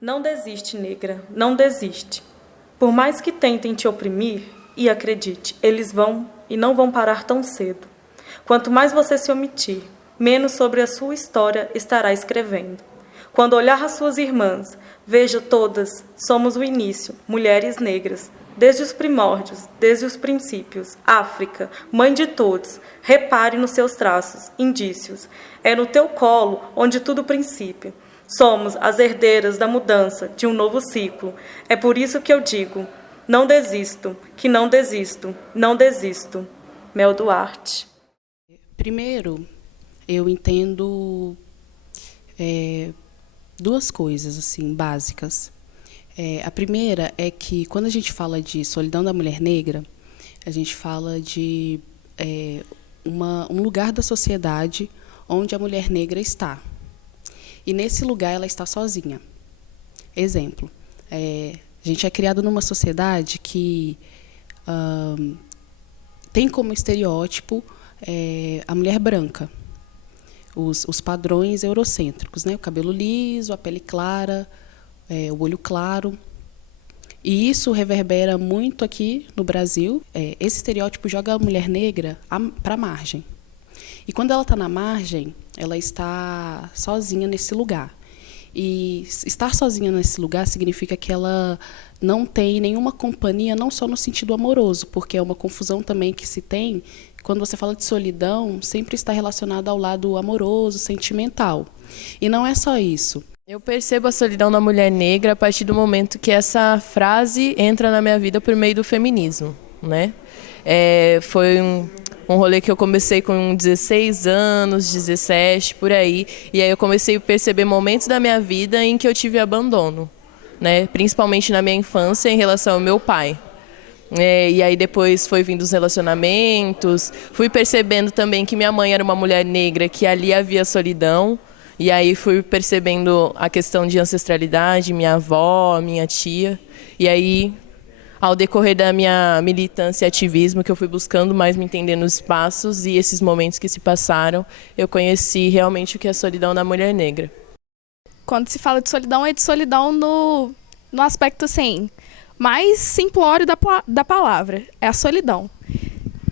Não desiste, negra, não desiste. Por mais que tentem te oprimir, e acredite, eles vão e não vão parar tão cedo. Quanto mais você se omitir, menos sobre a sua história estará escrevendo. Quando olhar as suas irmãs, veja todas, somos o início, mulheres negras, desde os primórdios, desde os princípios, África, mãe de todos, repare nos seus traços, indícios. É no teu colo onde tudo princípio. Somos as herdeiras da mudança, de um novo ciclo. É por isso que eu digo, não desisto, que não desisto, não desisto. Mel Duarte. Primeiro, eu entendo duas coisas assim básicas. A primeira é que quando a gente fala de solidão da mulher negra, a gente fala de um lugar da sociedade onde a mulher negra está. E nesse lugar ela está sozinha. Exemplo, a gente é criado numa sociedade que tem como estereótipo a mulher branca, os padrões eurocêntricos, né? O cabelo liso, a pele clara, o olho claro. E isso reverbera muito aqui no Brasil. Esse estereótipo joga a mulher negra para a margem. E quando ela está na margem, ela está sozinha nesse lugar. E estar sozinha nesse lugar significa que ela não tem nenhuma companhia, não só no sentido amoroso, porque é uma confusão também que se tem. Quando você fala de solidão, sempre está relacionado ao lado amoroso, sentimental. E não é só isso. Eu percebo a solidão da mulher negra a partir do momento que essa frase entra na minha vida por meio do feminismo, né? Foi um rolê que eu comecei com 16 anos, 17, por aí. E aí eu comecei a perceber momentos da minha vida em que eu tive abandono, né? Principalmente na minha infância em relação ao meu pai. E aí depois foi vindo os relacionamentos. Fui percebendo também que minha mãe era uma mulher negra, que ali havia solidão. E aí fui percebendo a questão de ancestralidade, minha avó, minha tia. E aí, ao decorrer da minha militância e ativismo, que eu fui buscando mais me entender nos espaços e esses momentos que se passaram, eu conheci realmente o que é a solidão da mulher negra. Quando se fala de solidão, é de solidão no aspecto assim, mais simplório da palavra. É a solidão.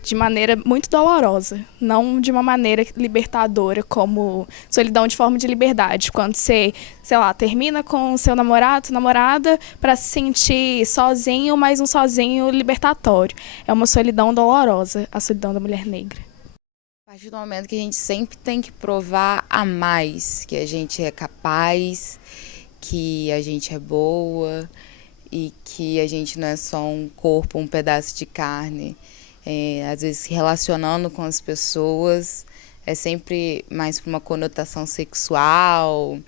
De maneira muito dolorosa, não de uma maneira libertadora, como solidão de forma de liberdade. Quando você, sei lá, termina com seu namorado, namorada, para se sentir sozinho, mas um sozinho libertatório. É uma solidão dolorosa, a solidão da mulher negra. A partir do momento que a gente sempre tem que provar a mais, que a gente é capaz, que a gente é boa e que a gente não é só um corpo, um pedaço de carne. Às vezes se relacionando com as pessoas é sempre mais para uma conotação sexual.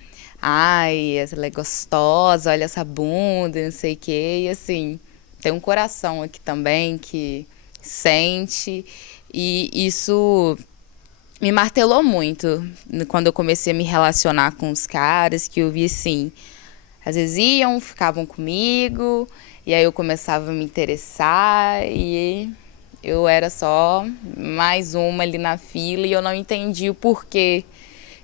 Ai, ela é gostosa, olha essa bunda, não sei o quê. E assim, tem um coração aqui também que sente. E isso me martelou muito quando eu comecei a me relacionar com os caras, que eu vi assim, às vezes iam, ficavam comigo, e aí eu começava a me interessar e eu era só mais uma ali na fila e eu não entendi o porquê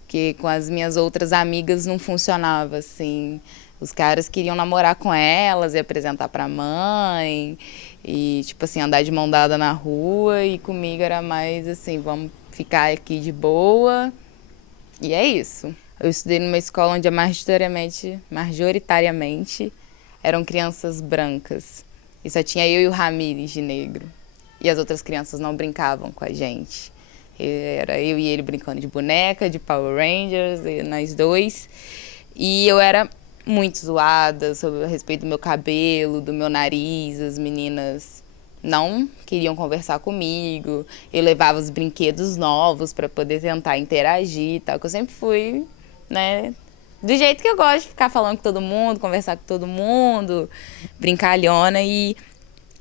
que com as minhas outras amigas não funcionava assim. Os caras queriam namorar com elas e apresentar pra mãe e tipo assim, andar de mão dada na rua, e comigo era mais assim, vamos ficar aqui de boa. E é isso. Eu estudei numa escola onde majoritariamente eram crianças brancas. E só tinha eu e o Ramires de negro. E as outras crianças não brincavam com a gente. Era eu e ele brincando de boneca, de Power Rangers, nós dois. E eu era muito zoada a respeito do meu cabelo, do meu nariz. As meninas não queriam conversar comigo. Eu levava os brinquedos novos para poder tentar interagir e tal. Que eu sempre fui, né, do jeito que eu gosto de ficar falando com todo mundo, conversar com todo mundo, brincalhona. E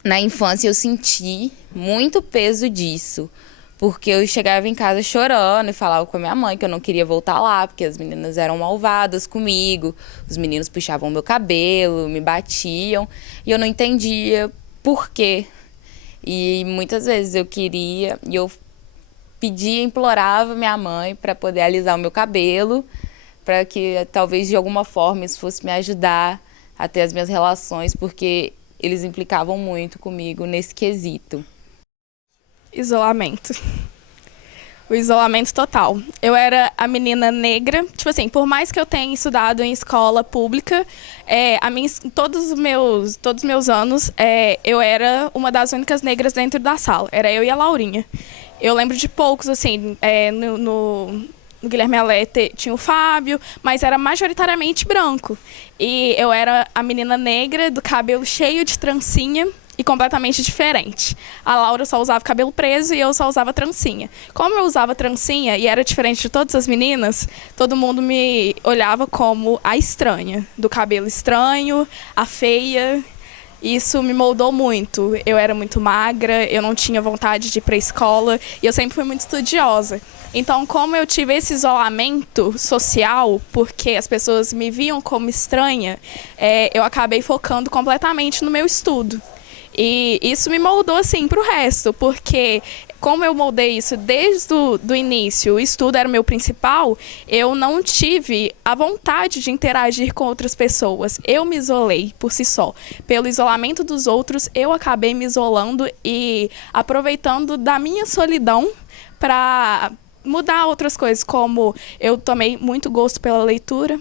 na infância eu senti muito peso disso, porque eu chegava em casa chorando e falava com a minha mãe que eu não queria voltar lá, porque as meninas eram malvadas comigo, os meninos puxavam meu cabelo, me batiam, e eu não entendia por quê. E muitas vezes eu queria, e eu pedia, implorava minha mãe para poder alisar o meu cabelo, para que talvez de alguma forma isso fosse me ajudar a ter as minhas relações, porque eles implicavam muito comigo nesse quesito. Isolamento. O isolamento total. Eu era a menina negra, tipo assim, por mais que eu tenha estudado em escola pública, todos os meus anos, eu era uma das únicas negras dentro da sala. Era eu e a Laurinha. Eu lembro de poucos, assim, no Guilherme Alé tinha o Fábio, mas era majoritariamente branco. E eu era a menina negra, do cabelo cheio de trancinha, e completamente diferente. A Laura só usava cabelo preso e eu só usava trancinha. Como eu usava trancinha e era diferente de todas as meninas, todo mundo me olhava como a estranha, do cabelo estranho, a feia. Isso me moldou muito. Eu era muito magra, eu não tinha vontade de ir para a escola e eu sempre fui muito estudiosa. Então, como eu tive esse isolamento social, porque as pessoas me viam como estranha, eu acabei focando completamente no meu estudo. E isso me moldou, assim, para o resto, porque como eu moldei isso desde o início, o estudo era o meu principal, eu não tive a vontade de interagir com outras pessoas. Eu me isolei por si só. Pelo isolamento dos outros, eu acabei me isolando e aproveitando da minha solidão para mudar outras coisas, como eu tomei muito gosto pela leitura.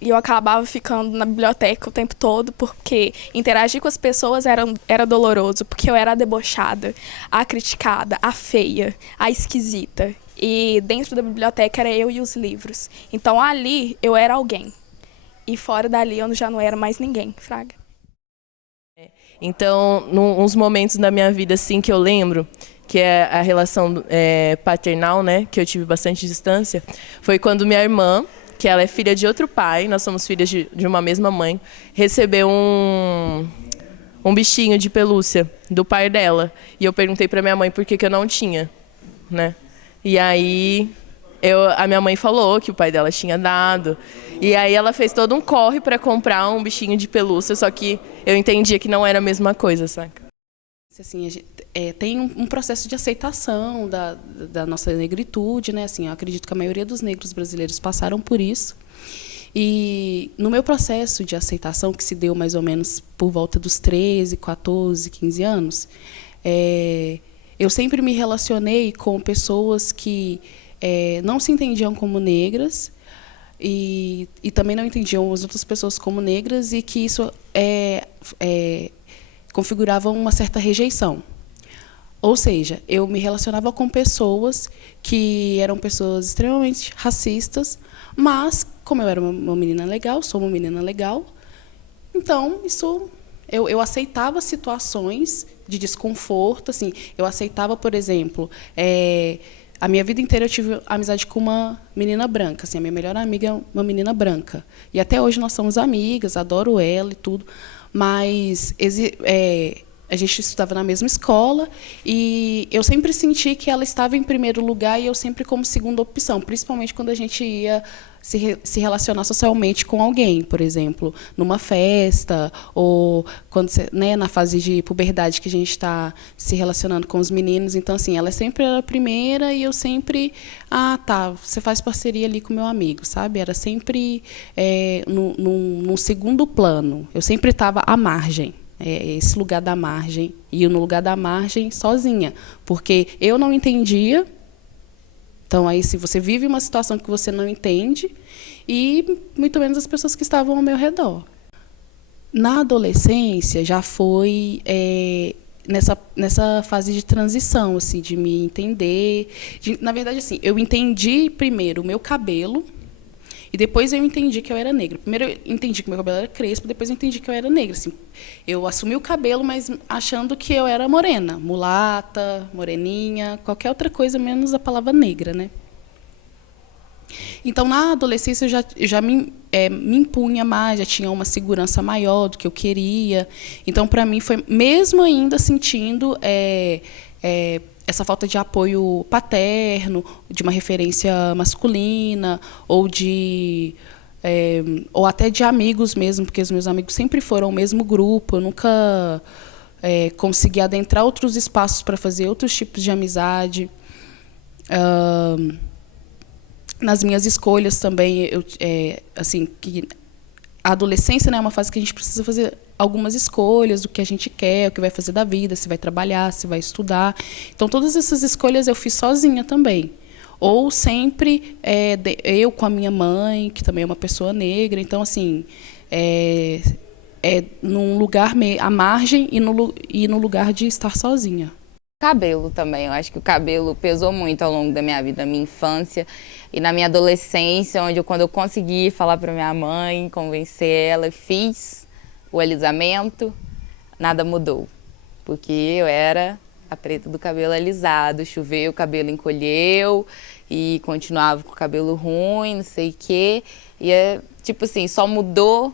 E eu acabava ficando na biblioteca o tempo todo, porque interagir com as pessoas era doloroso, porque eu era a debochada, a criticada, a feia, a esquisita. E dentro da biblioteca era eu e os livros. Então ali eu era alguém. E fora dali eu já não era mais ninguém, fraga. Então, uns momentos da minha vida assim que eu lembro, que é a relação paternal, né, que eu tive bastante distância, foi quando minha irmã, que ela é filha de outro pai, nós somos filhas de uma mesma mãe, recebeu um bichinho de pelúcia do pai dela. E eu perguntei para minha mãe por que eu não tinha, né? E aí a minha mãe falou que o pai dela tinha dado. E aí ela fez todo um corre para comprar um bichinho de pelúcia, só que eu entendia que não era a mesma coisa, saca? Assim, tem um processo de aceitação da nossa negritude, né? Assim, eu acredito que a maioria dos negros brasileiros passaram por isso. E no meu processo de aceitação, que se deu mais ou menos por volta dos 13, 14, 15 anos, eu sempre me relacionei com pessoas que não se entendiam como negras e também não entendiam as outras pessoas como negras, e que isso configurava uma certa rejeição. Ou seja, eu me relacionava com pessoas que eram pessoas extremamente racistas, mas, como eu era uma menina legal, sou uma menina legal, então eu aceitava situações de desconforto. Assim, eu aceitava, por exemplo, a minha vida inteira eu tive amizade com uma menina branca. Assim, a minha melhor amiga é uma menina branca. E até hoje nós somos amigas, adoro ela e tudo. Mas a gente estudava na mesma escola e eu sempre senti que ela estava em primeiro lugar e eu sempre como segunda opção, principalmente quando a gente ia se relacionar socialmente com alguém, por exemplo, numa festa, ou quando né, na fase de puberdade que a gente está se relacionando com os meninos. Então, assim, ela sempre era a primeira e eu sempre, você faz parceria ali com o meu amigo, sabe? Era sempre num segundo plano. Eu sempre estava à margem. Esse lugar da margem, e no lugar da margem sozinha, porque eu não entendia. Então, aí, se você vive uma situação que você não entende, e muito menos as pessoas que estavam ao meu redor. Na adolescência, já foi nessa fase de transição, assim, de me entender. Na verdade, assim, eu entendi primeiro o meu cabelo, e depois eu entendi que eu era negra. Primeiro eu entendi que meu cabelo era crespo, depois eu entendi que eu era negra. Assim, eu assumi o cabelo, mas achando que eu era morena, mulata, moreninha, qualquer outra coisa menos a palavra negra, né? Então, na adolescência, eu já me impunha mais, já tinha uma segurança maior do que eu queria. Então, para mim, foi, mesmo ainda sentindo essa falta de apoio paterno, de uma referência masculina, ou até de amigos mesmo, porque os meus amigos sempre foram o mesmo grupo. Eu nunca consegui adentrar outros espaços para fazer outros tipos de amizade. nas minhas escolhas também, assim, que a adolescência, né, é uma fase que a gente precisa fazer algumas escolhas do que a gente quer, o que vai fazer da vida, se vai trabalhar, se vai estudar. Então, todas essas escolhas eu fiz sozinha também. Ou sempre eu com a minha mãe, que também é uma pessoa negra. Então, assim, num lugar à margem e no lugar de estar sozinha. Cabelo também, eu acho que o cabelo pesou muito ao longo da minha vida, da minha infância e na minha adolescência, quando eu consegui falar para minha mãe, convencer ela, fiz o alisamento, nada mudou, porque eu era a preta do cabelo alisado, choveu, o cabelo encolheu e continuava com o cabelo ruim, não sei o quê, e tipo assim, só mudou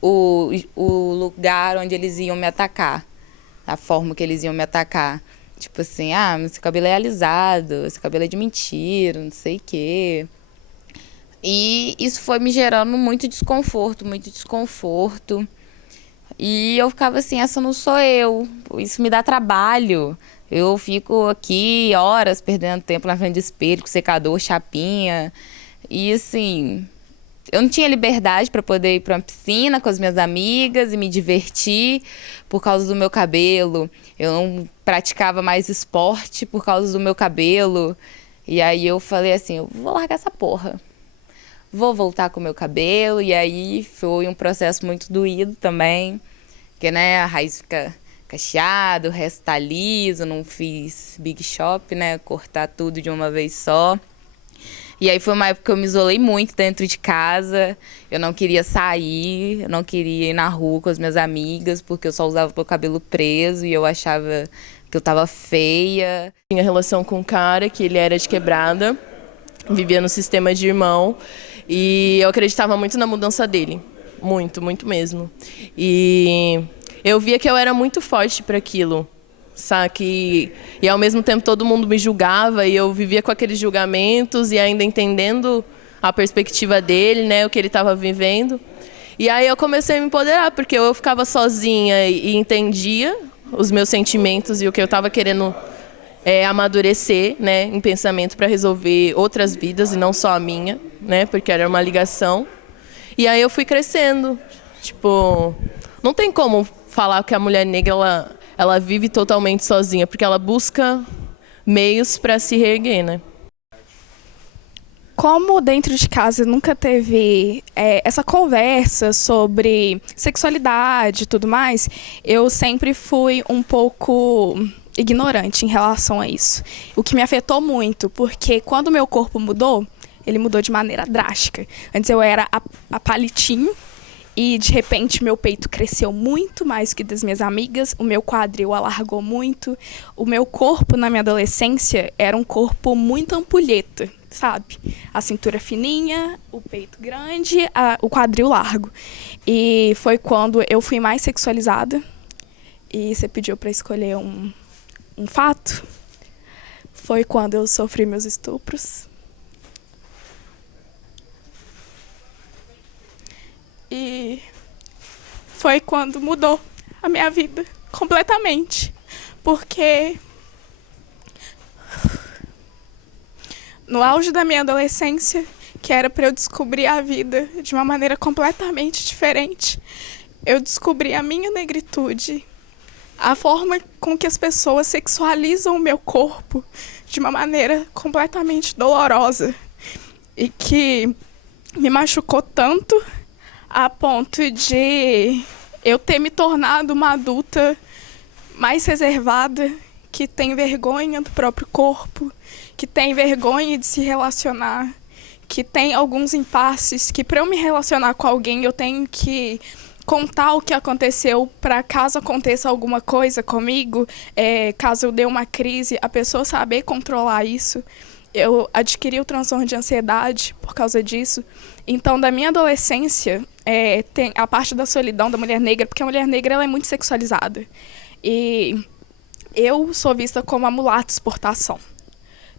o lugar onde eles iam me atacar, a forma que eles iam me atacar. Tipo assim, mas esse cabelo é alisado, esse cabelo é de mentira, não sei o quê. E isso foi me gerando muito desconforto. E eu ficava assim, essa não sou eu, isso me dá trabalho. Eu fico aqui horas perdendo tempo na frente do espelho, com secador, chapinha. E assim, eu não tinha liberdade para poder ir para uma piscina com as minhas amigas e me divertir por causa do meu cabelo. Eu não praticava mais esporte por causa do meu cabelo. E aí eu falei assim, eu vou largar essa porra. Vou voltar com o meu cabelo. E aí foi um processo muito doído também. Porque, né, a raiz fica cacheada, o resto tá liso. Não fiz big shop, né, cortar tudo de uma vez só. E aí foi uma época que eu me isolei muito dentro de casa. Eu não queria sair, eu não queria ir na rua com as minhas amigas, porque eu só usava meu cabelo preso e eu achava que eu tava feia. Tinha relação com um cara que ele era de Quebrada, vivia no sistema de irmão, e eu acreditava muito na mudança dele. Muito, muito mesmo. E eu via que eu era muito forte para aquilo. Sabe? E ao mesmo tempo todo mundo me julgava e eu vivia com aqueles julgamentos e ainda entendendo a perspectiva dele, né, o que ele estava vivendo. E aí eu comecei a me empoderar, porque eu ficava sozinha e entendia os meus sentimentos e o que eu estava querendo amadurecer, né, em pensamento para resolver outras vidas e não só a minha, né, porque era uma ligação. E aí eu fui crescendo. Tipo, não tem como falar que a mulher negra ela vive totalmente sozinha, porque ela busca meios para se reerguer, né? Como dentro de casa nunca teve essa conversa sobre sexualidade e tudo mais, eu sempre fui um pouco ignorante em relação a isso. O que me afetou muito, porque quando o meu corpo mudou, ele mudou de maneira drástica. Antes eu era a palitinho, e, de repente, meu peito cresceu muito mais que das minhas amigas, o meu quadril alargou muito. O meu corpo, na minha adolescência, era um corpo muito ampulheta, sabe? A cintura fininha, o peito grande, o quadril largo. E foi quando eu fui mais sexualizada. E você pediu para escolher um fato. Foi quando eu sofri meus estupros. E foi quando mudou a minha vida completamente. Porque no auge da minha adolescência, que era para eu descobrir a vida de uma maneira completamente diferente, eu descobri a minha negritude, a forma com que as pessoas sexualizam o meu corpo de uma maneira completamente dolorosa e que me machucou tanto a ponto de eu ter me tornado uma adulta mais reservada, que tem vergonha do próprio corpo, que tem vergonha de se relacionar, que tem alguns impasses que, para eu me relacionar com alguém, eu tenho que contar o que aconteceu para, caso aconteça alguma coisa comigo, caso eu dê uma crise, a pessoa saber controlar isso. Eu adquiri o transtorno de ansiedade por causa disso. Então, da minha adolescência, tem a parte da solidão da mulher negra, porque a mulher negra ela é muito sexualizada. E eu sou vista como a mulata exportação,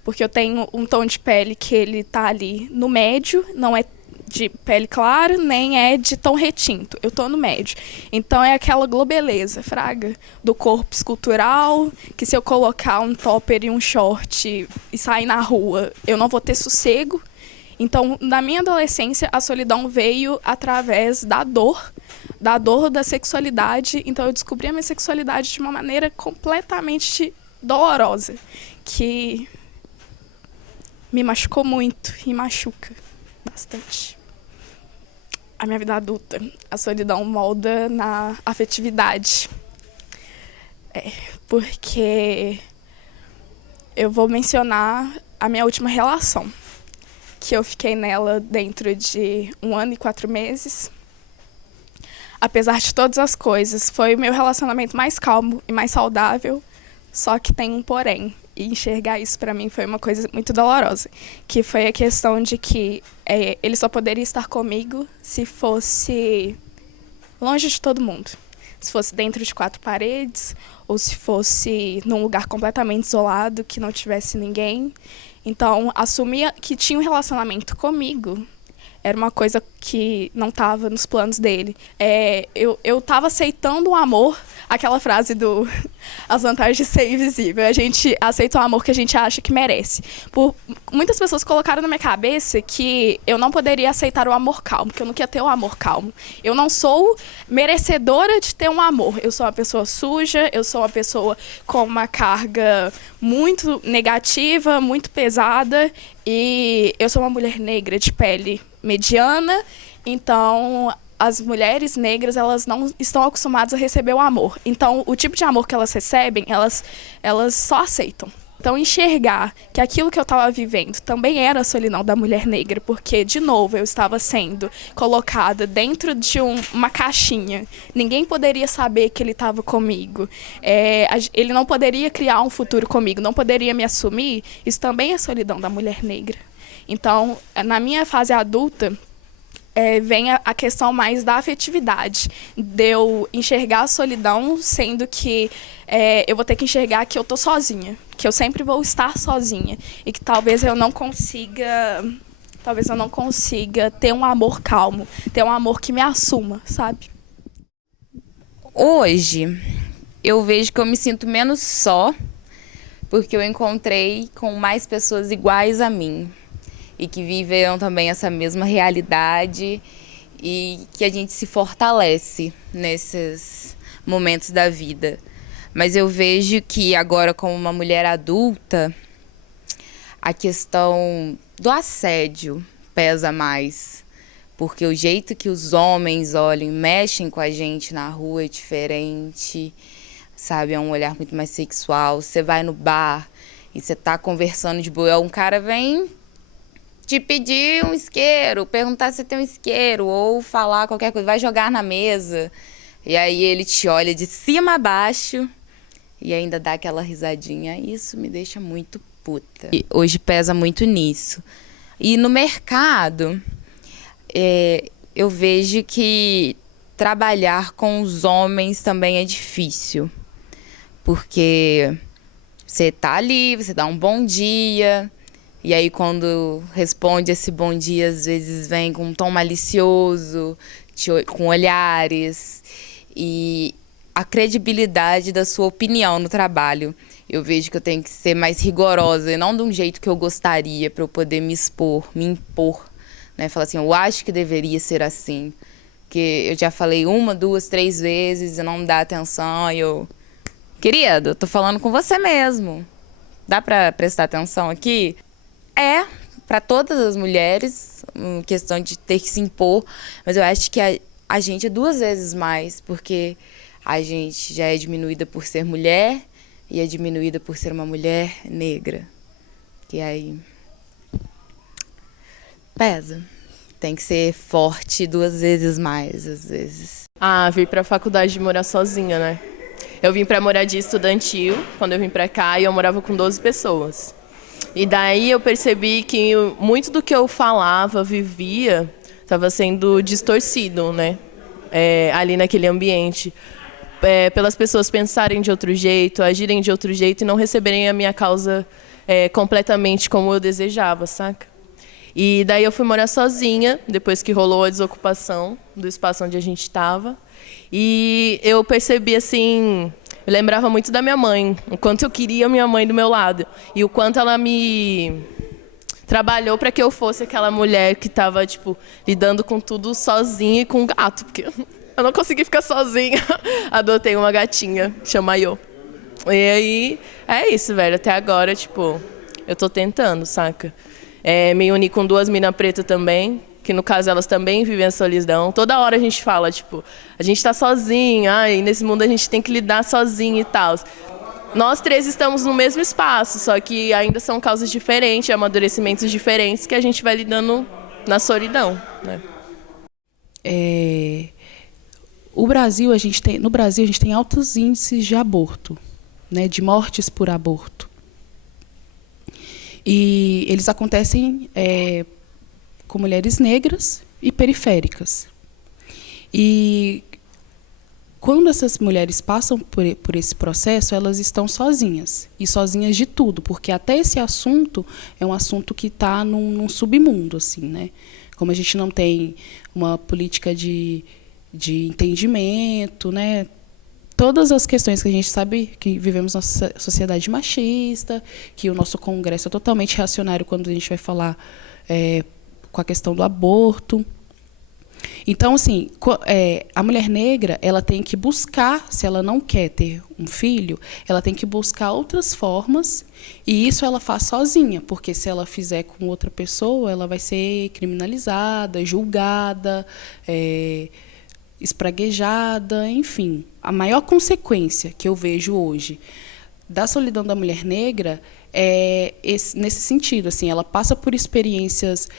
porque eu tenho um tom de pele que ele tá ali no médio, não é de pele clara, nem é de tom retinto. Eu tô no médio. Então é aquela globeleza, fraga, do corpo escultural, que se eu colocar um topper e um short e sair na rua, eu não vou ter sossego. Então, na minha adolescência, a solidão veio através da dor da sexualidade. Então, eu descobri a minha sexualidade de uma maneira completamente dolorosa, que me machucou muito e machuca bastante. A minha vida adulta, a solidão molda na afetividade. Porque eu vou mencionar a minha última relação, que eu fiquei nela dentro de 1 ano e 4 meses. Apesar de todas as coisas, foi o meu relacionamento mais calmo e mais saudável, só que tem um porém. E enxergar isso para mim foi uma coisa muito dolorosa, que foi a questão de que ele só poderia estar comigo se fosse longe de todo mundo. Se fosse dentro de 4 paredes, ou se fosse num lugar completamente isolado, que não tivesse ninguém. Então, assumir que tinha um relacionamento comigo era uma coisa que não estava nos planos dele. Eu estava aceitando o amor, aquela frase do as vantagens de ser invisível. A gente aceita o amor que a gente acha que merece. Muitas pessoas colocaram na minha cabeça que eu não poderia aceitar o amor calmo, que eu não queria ter o amor calmo. Eu não sou merecedora de ter um amor. Eu sou uma pessoa suja, eu sou uma pessoa com uma carga muito negativa, muito pesada, e eu sou uma mulher negra de pele mediana, então as mulheres negras, elas não estão acostumadas a receber o amor. Então, o tipo de amor que elas recebem, elas só aceitam. Então, enxergar que aquilo que eu estava vivendo também era a solidão da mulher negra, porque, de novo, eu estava sendo colocada dentro de uma caixinha. Ninguém poderia saber que ele estava comigo. Ele não poderia criar um futuro comigo, não poderia me assumir. Isso também é a solidão da mulher negra. Então, na minha fase adulta, vem a questão mais da afetividade, de eu enxergar a solidão, sendo que eu vou ter que enxergar que eu tô sozinha, que eu sempre vou estar sozinha, e que talvez eu não consiga ter um amor calmo, ter um amor que me assuma, sabe? Hoje, eu vejo que eu me sinto menos só, porque eu encontrei com mais pessoas iguais a mim, e que viveram também essa mesma realidade, e que a gente se fortalece nesses momentos da vida. Mas eu vejo que agora, como uma mulher adulta, a questão do assédio pesa mais, porque o jeito que os homens olham e mexem com a gente na rua é diferente, sabe? É um olhar muito mais sexual. Você vai no bar e você tá conversando de boa, um cara vem te pedir um isqueiro, perguntar se tem um isqueiro, ou falar qualquer coisa, vai jogar na mesa. E aí ele te olha de cima a baixo e ainda dá aquela risadinha. Isso me deixa muito puta. E hoje pesa muito nisso. E no mercado, eu vejo que trabalhar com os homens também é difícil. Porque você tá ali, você dá um bom dia, e aí quando responde esse bom dia, às vezes vem com um tom malicioso, com olhares, e a credibilidade da sua opinião no trabalho. Eu vejo que eu tenho que ser mais rigorosa, e não de um jeito que eu gostaria, para eu poder me expor, me impor, né? Falar assim, eu acho que deveria ser assim. Porque eu já falei 1, 2, 3 vezes e não me dá atenção, e eu... Querido, eu tô falando com você mesmo. Dá para prestar atenção aqui? Para todas as mulheres, questão de ter que se impor, mas eu acho que a gente é 2 vezes mais, porque a gente já é diminuída por ser mulher e é diminuída por ser uma mulher negra. Que aí pesa. Tem que ser forte 2 vezes mais, às vezes. Vim pra faculdade de morar sozinha, né? Eu vim pra moradia estudantil, quando eu vim pra cá, e eu morava com 12 pessoas. E daí eu percebi que muito do que eu falava, vivia, estava sendo distorcido, né? Ali naquele ambiente. Pelas pessoas pensarem de outro jeito, agirem de outro jeito e não receberem a minha causa completamente como eu desejava, saca? E daí eu fui morar sozinha, depois que rolou a desocupação do espaço onde a gente estava. E eu percebi, assim... Eu lembrava muito da minha mãe, o quanto eu queria minha mãe do meu lado. E o quanto ela me trabalhou para que eu fosse aquela mulher que estava, tipo, lidando com tudo sozinha e com um gato, porque eu não consegui ficar sozinha. Adotei uma gatinha, chama Yo. E aí, é isso, velho. Até agora, tipo, eu tô tentando, saca? Me uni com 2 minas pretas também, que no caso elas também vivem a solidão. Toda hora a gente fala, tipo, a gente tá sozinha, e nesse mundo a gente tem que lidar sozinho e tal. Nós 3 estamos no mesmo espaço, só que ainda são causas diferentes, amadurecimentos diferentes que a gente vai lidando na solidão, né? No Brasil, a gente tem altos índices de aborto, né, de mortes por aborto. E eles acontecem com mulheres negras e periféricas. E quando essas mulheres passam por esse processo, elas estão sozinhas. E sozinhas de tudo, porque até esse assunto é um assunto que está num submundo, assim, né? Como a gente não tem uma política de entendimento, né? Todas as questões que a gente sabe que vivemos numa sociedade machista, que o nosso Congresso é totalmente reacionário quando a gente vai falar com a questão do aborto. Então, assim, a mulher negra, ela tem que buscar, se ela não quer ter um filho, ela tem que buscar outras formas, e isso ela faz sozinha, porque se ela fizer com outra pessoa, ela vai ser criminalizada, julgada, espraguejada, enfim. A maior consequência que eu vejo hoje da solidão da mulher negra é nesse sentido, assim, ela passa por experiências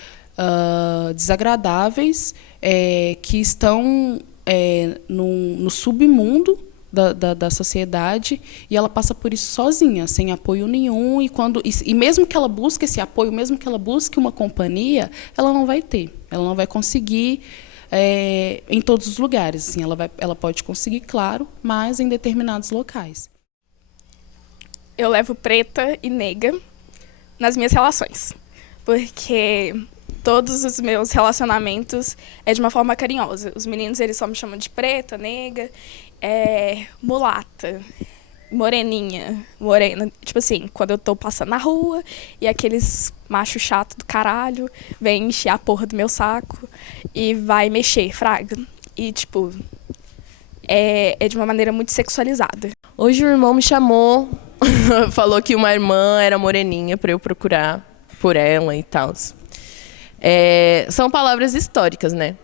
desagradáveis que estão no submundo da sociedade, e ela passa por isso sozinha, sem apoio nenhum, e mesmo que ela busque esse apoio, mesmo que ela busque uma companhia, ela não vai ter, ela não vai conseguir em todos os lugares. Assim, ela pode conseguir, claro, mas em determinados locais. Eu levo preta e negra nas minhas relações, porque todos os meus relacionamentos é de uma forma carinhosa. Os meninos, eles só me chamam de preta, negra, mulata, moreninha, morena. Tipo assim, quando eu tô passando na rua e aqueles macho chato do caralho vem encher a porra do meu saco e vai mexer, fraga. E, tipo, é de uma maneira muito sexualizada. Hoje o irmão me chamou, falou que uma irmã era moreninha para eu procurar por ela e tal. São palavras históricas, né,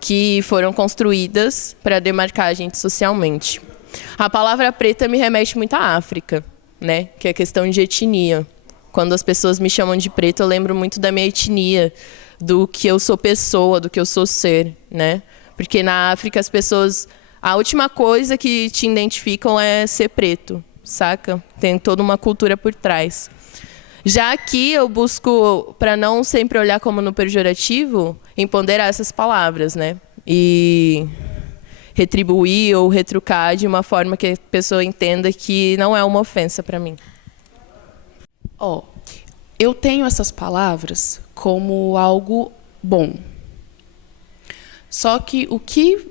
que foram construídas para demarcar a gente socialmente. A palavra preta me remete muito à África, né, que é questão de etnia. Quando as pessoas me chamam de preta, eu lembro muito da minha etnia, do que eu sou pessoa, do que eu sou ser, né? Porque na África as pessoas, a última coisa que te identificam é ser preto, saca? Tem toda uma cultura por trás. Já aqui eu busco, para não sempre olhar como no pejorativo, empoderar essas palavras, né? E retribuir ou retrucar de uma forma que a pessoa entenda que não é uma ofensa para mim. Eu tenho essas palavras como algo bom. Só que o que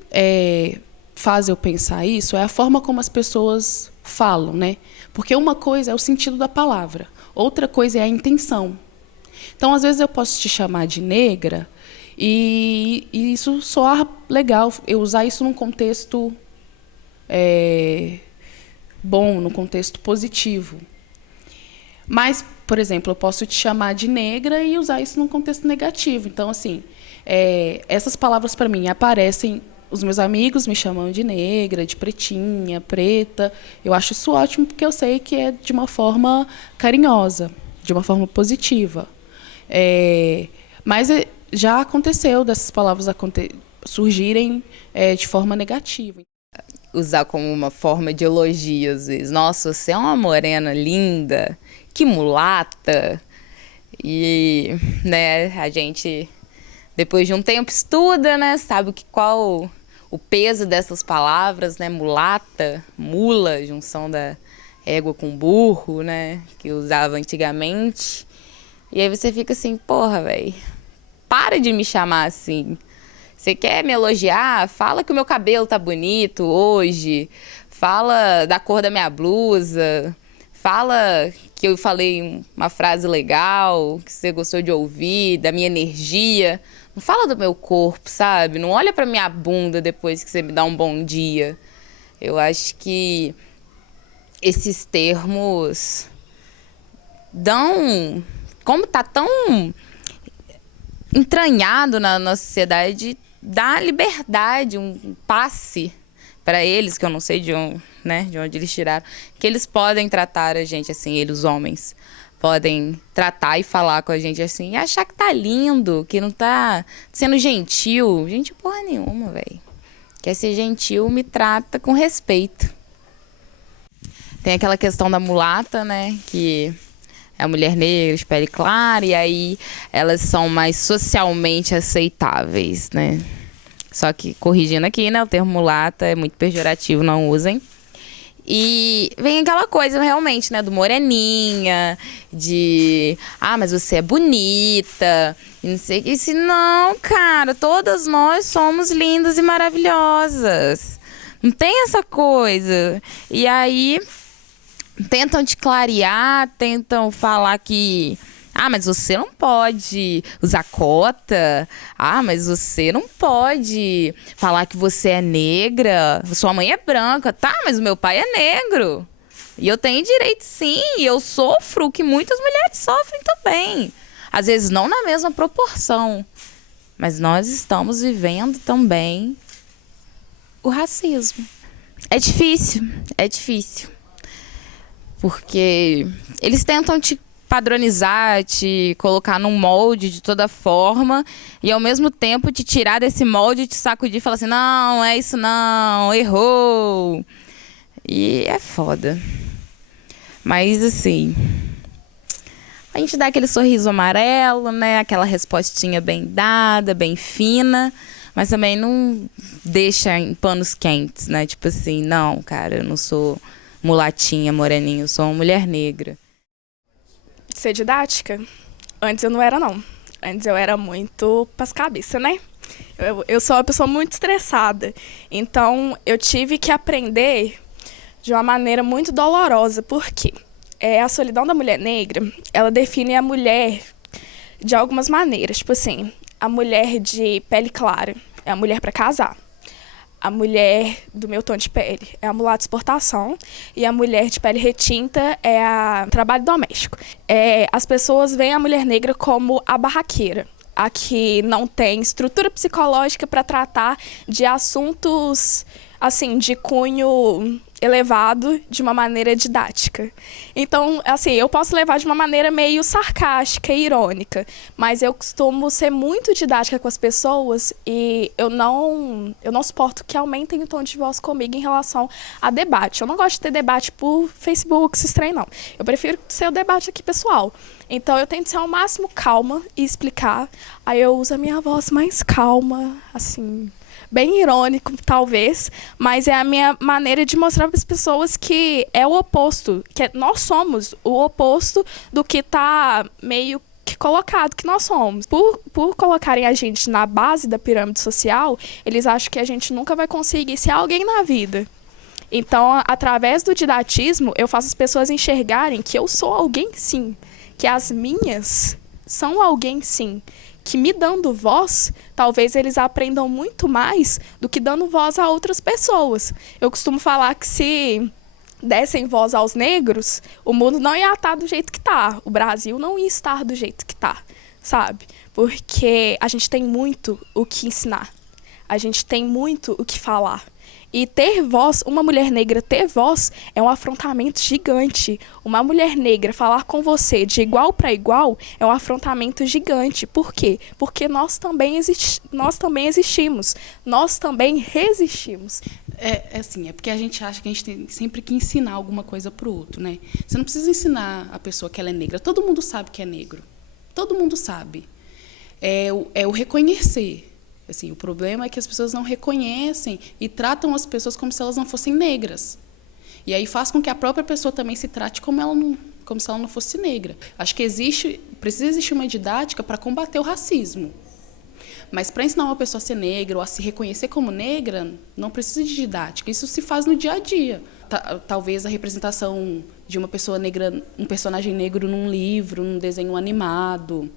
faz eu pensar isso é a forma como as pessoas falam, né? Porque uma coisa é o sentido da palavra, outra coisa é a intenção. Então, às vezes, eu posso te chamar de negra e isso soar legal, eu usar isso num contexto bom, num contexto positivo. Mas, por exemplo, eu posso te chamar de negra e usar isso num contexto negativo. Então, assim, essas palavras, para mim, aparecem. Os meus amigos me chamam de negra, de pretinha, preta. Eu acho isso ótimo, porque eu sei que é de uma forma carinhosa, de uma forma positiva. Mas já aconteceu dessas palavras surgirem de forma negativa. Usar como uma forma de elogio, às vezes. Nossa, você é uma morena linda, que mulata. E, né, a gente, depois de um tempo, estuda, né, sabe qual o peso dessas palavras, né, mulata, mula, junção da égua com burro, né, que usava antigamente. E aí você fica assim, porra, velho, para de me chamar assim. Você quer me elogiar? Fala que o meu cabelo tá bonito hoje. Fala da cor da minha blusa. Fala que eu falei uma frase legal, que você gostou de ouvir, da minha energia. Não fala do meu corpo, sabe? Não olha pra minha bunda depois que você me dá um bom dia. Eu acho que esses termos dão... Como tá tão entranhado na nossa sociedade, dá liberdade, um passe para eles, que eu não sei de onde eles tiraram, que eles podem tratar a gente assim, eles, os homens, podem tratar e falar com a gente assim, e achar que tá lindo, que não tá sendo gentil. Gente, porra nenhuma, velho. Quer ser gentil, me trata com respeito. Tem aquela questão da mulata, né, que é a mulher negra, de pele clara, e aí elas são mais socialmente aceitáveis, né? Só que, corrigindo aqui, né, o termo mulata é muito pejorativo, não usem. E vem aquela coisa, realmente, né, do moreninha, de... Ah, mas você é bonita, e não sei o que. E se não, cara, todas nós somos lindas e maravilhosas. Não tem essa coisa. E aí, tentam te clarear, tentam falar que... Ah, mas você não pode usar cota. Ah, mas você não pode falar que você é negra. Sua mãe é branca. Tá, mas o meu pai é negro. E eu tenho direito, sim. E eu sofro o que muitas mulheres sofrem também. Às vezes não na mesma proporção. Mas nós estamos vivendo também o racismo. É difícil. Porque eles tentam te padronizar, te colocar num molde de toda forma e ao mesmo tempo te tirar desse molde, te sacudir e falar assim, não, é isso não, errou. E é foda. Mas assim, a gente dá aquele sorriso amarelo, né? Aquela respostinha bem dada, bem fina, mas também não deixa em panos quentes, né? Tipo assim, não, cara, eu não sou mulatinha, moreninha, eu sou uma mulher negra. Ser didática? Antes eu não era, não. Antes eu era muito pras cabeças, né? Eu sou uma pessoa muito estressada. Então, eu tive que aprender de uma maneira muito dolorosa. Por quê? A solidão da mulher negra, ela define a mulher de algumas maneiras. Tipo assim, a mulher de pele clara é a mulher para casar. A mulher do meu tom de pele é a mulata de exportação e a mulher de pele retinta é a trabalho doméstico. As pessoas veem a mulher negra como a barraqueira, a que não tem estrutura psicológica para tratar de assuntos assim de cunho elevado de uma maneira didática. Então, assim, eu posso levar de uma maneira meio sarcástica e irônica, mas eu costumo ser muito didática com as pessoas e eu não suporto que aumentem o tom de voz comigo em relação a debate. Eu não gosto de ter debate por Facebook, esses trem, não. Eu prefiro ser o debate aqui pessoal. Então, eu tento ser ao máximo calma e explicar. Aí eu uso a minha voz mais calma, assim, bem irônico, talvez, mas é a minha maneira de mostrar para as pessoas que é o oposto, que nós somos o oposto do que está meio que colocado que nós somos. Por colocarem a gente na base da pirâmide social, eles acham que a gente nunca vai conseguir ser alguém na vida. Então, através do didatismo, eu faço as pessoas enxergarem que eu sou alguém, sim, que as minhas são alguém, sim, que me dando voz, talvez eles aprendam muito mais do que dando voz a outras pessoas. Eu costumo falar que se dessem voz aos negros, o mundo não ia estar do jeito que está. O Brasil não ia estar do jeito que está, sabe? Porque a gente tem muito o que ensinar. A gente tem muito o que falar. E ter voz, uma mulher negra ter voz é um afrontamento gigante. Uma mulher negra falar com você de igual para igual é um afrontamento gigante. Por quê? Porque nós também existimos. Nós também resistimos. É porque a gente acha que a gente tem sempre que ensinar alguma coisa para o outro, né? Você não precisa ensinar a pessoa que ela é negra. Todo mundo sabe que é negro. Todo mundo sabe. É o reconhecer. Assim, o problema é que as pessoas não reconhecem e tratam as pessoas como se elas não fossem negras. E aí faz com que a própria pessoa também se trate como se ela não fosse negra. Acho que precisa existir uma didática para combater o racismo. Mas para ensinar uma pessoa a ser negra ou a se reconhecer como negra, não precisa de didática. Isso se faz no dia a dia. Talvez a representação de uma pessoa negra, um personagem negro num livro, num desenho animado,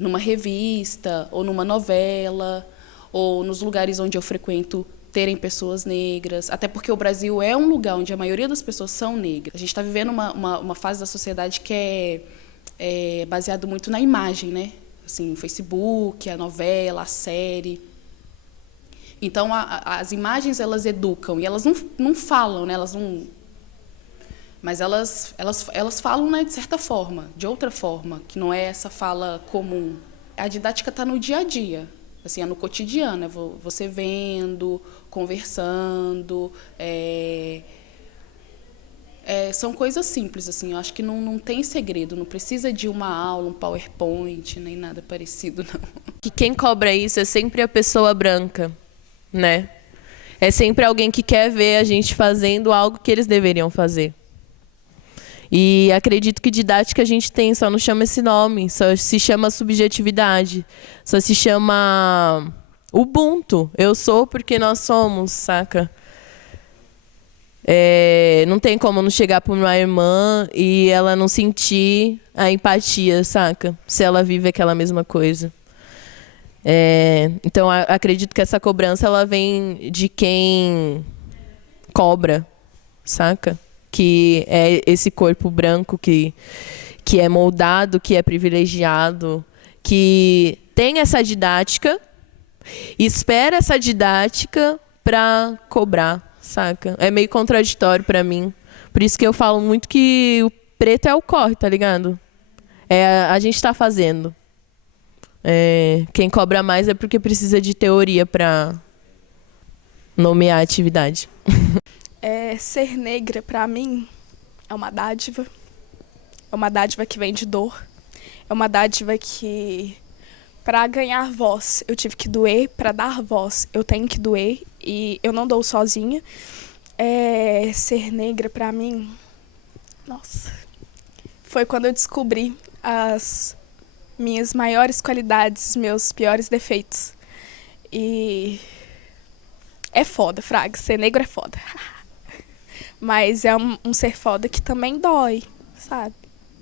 numa revista, ou numa novela, ou nos lugares onde eu frequento terem pessoas negras, até porque o Brasil é um lugar onde a maioria das pessoas são negras. A gente está vivendo uma fase da sociedade que é baseado muito na imagem, né? Assim, o Facebook, a novela, a série. Então, as imagens, elas educam, e elas não falam, né? Mas elas falam, né, de certa forma, de outra forma, que não é essa fala comum. A didática está no dia a dia, assim, é no cotidiano, é você vendo, conversando, são coisas simples, assim, eu acho que não tem segredo, não precisa de uma aula, um PowerPoint, nem nada parecido, não. Que quem cobra isso é sempre a pessoa branca, né? É sempre alguém que quer ver a gente fazendo algo que eles deveriam fazer. E acredito que didática a gente tem, só não chama esse nome, só se chama subjetividade, só se chama Ubuntu. Eu sou porque nós somos, saca? Não tem como não chegar para uma irmã e ela não sentir a empatia, saca? Se ela vive aquela mesma coisa. Então, acredito que essa cobrança ela vem de quem cobra, saca? Que é esse corpo branco que é moldado, que é privilegiado, que tem essa didática, espera essa didática para cobrar, saca? É meio contraditório para mim. Por isso que eu falo muito que o preto é o corre, tá ligado? A gente está fazendo. Quem cobra mais é porque precisa de teoria para nomear a atividade. Ser negra, para mim, é uma dádiva. É uma dádiva que vem de dor. É uma dádiva que, para ganhar voz, eu tive que doer. Para dar voz, eu tenho que doer. E eu não dou sozinha. Ser negra, para mim, nossa, foi quando eu descobri as minhas maiores qualidades, meus piores defeitos. E é foda, fraga. Ser negro é foda. Mas é um ser foda que também dói, sabe?